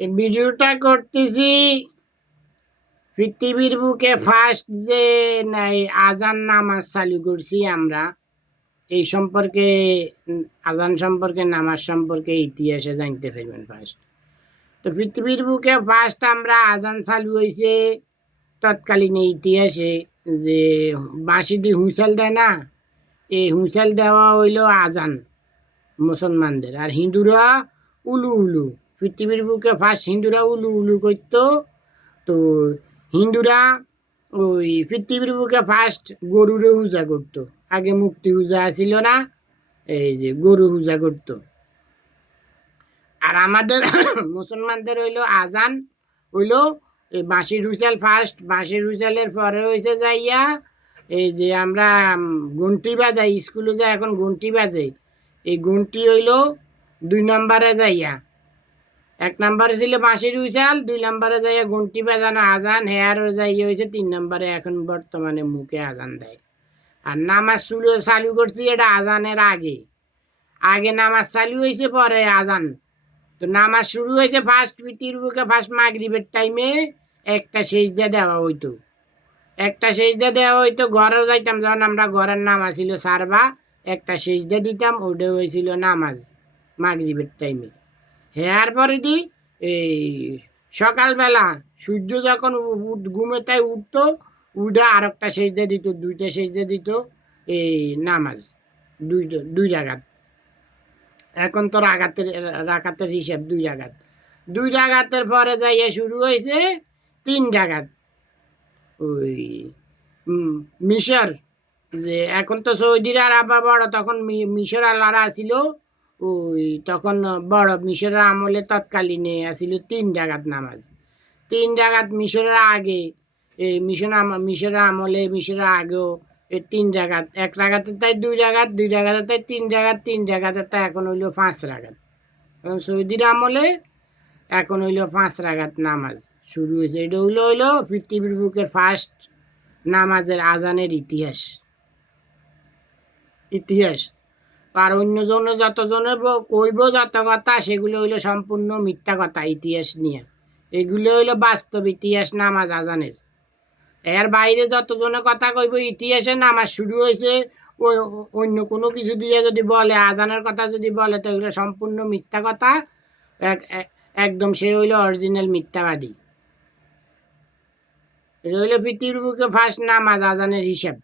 এই ভিডিওটা করতেছি পৃথিবীর বুকে ফার্স্ট যে আজান নামাজ চালু করছি আমরা এই সম্পর্কে আজান সম্পর্কে নামাজ সম্পর্কে ইতিহাসে জানতে পারবেন ফার্স্ট। তো পৃথিবীর বুকে ফার্স্ট আমরা আজান চালু হয়েছে তৎকালীন ইতিহাসে যে বাঁশি দিয়ে হুঁচাল দেয় না, এই হুঁচাল দেওয়া হইল আজান মুসলমানদের। আর হিন্দুরা উলু উলু, পৃথিবীর বুকে ফার্স্ট হিন্দুরা উলু উলু করতো। তো হিন্দুরা ওই পৃথিবীর বুকে ফার্স্ট গরুরে পূজা করতো। আগে মুক্তি পূজা ছিল না, এই যে গরু পূজা করতো। আর আমাদের মুসলমানদের হইলো আজান হইলো এই বাঁশির হুঁচাল ফার্স্ট, বাঁশির হুঁচালের পরে হয়েছে যাইয়া এই যে আমরা ঘন্টি বাজাই স্কুলে যাই, এখন ঘন্টি বাজে। এই ঘন্টি হইলো 2 নম্বরে যাইয়া, 1 নম্বরে ছিল বাঁশির হুঁচাল, 2 নম্বরে যাইয়া ঘন্টি বাজানো আজান, হেয়ারও যাইয়া হয়েছে 3 নম্বরে এখন বর্তমানে মুখে আজান দেয়। আর নামাজ চালু করছি এটা আজানের আগে, আগে নামাজ চালু হয়েছে পরে আজান। তো নামাজ শুরু হয়েছে ফার্স্ট পৃথিবীর বুকে ফার্স্ট মাগরিবের টাইমে একটা সেজদা দেওয়া হইতো, একটা সেজদা দেওয়া হইতো। ঘরেও যাইতাম যখন আমরা ঘরের নামাজ ছিল সারবা, একটা সেজদা দিতাম, ওটা হয়েছিল নামাজ মাগরিবের টাইমে। হেয়ার পরে দি এই সকালবেলা সূর্য যখন ঘুমেটায় উঠতো উঠে আর একটা সেজদা দিত, 2টা সেজদা দিত এই নামাজ দুই জায়গাত। এখন তো রাকাতের হিসাব 2 জায়গাত, 2 জায়গাতের পরে যাইয়া শুরু হয়েছে 3 জায়গাত। ওই মিশর, যে এখন তো সৌদির আরব বড়, তখন মিশর আল্লাহরা আসিল ওই তখন বড় মিশরের আমলে তৎকালীনে আসিল 3 জায়গাত নামাজ। 3 জায়গাত মিশরের আগে এই মিশরের আমলে মিশরের আগেও এই 3 জায়গাত, 1 রাকাতে তাই 2 জায়গাত, 2 জায়গাতে তাই 3 জায়গাত, 3 জায়গাতে তাই এখন হইল 5 রাকাত। এখন সৌদির আমলে এখন হইল 5 রাকাত নামাজ শুরু হয়েছে। এটা হইলো পৃথিবীর বুকের ফার্স্ট নামাজের আজানের ইতিহাস। আর অন্যজনে যতজনে কইব যত কথা সেগুলো হইলো সম্পূর্ণ মিথ্যা কথা ইতিহাস নিয়ে। এগুলো হইলো বাস্তব ইতিহাস নামাজ আজানের। এর বাইরে যতজনে কথা কইব ইতিহাসে নামাজ শুরু হয়েছে অন্য কোনো কিছু দিয়ে যদি বলে, আজানের কথা যদি বলে, তো এগুলো সম্পূর্ণ মিথ্যা কথা। একদম সে হইলো অরিজিনাল মিথ্যাবাদী। এটা হইলো পৃথিবীর বুকে ফার্স্ট নামাজ আজানের হিসাব।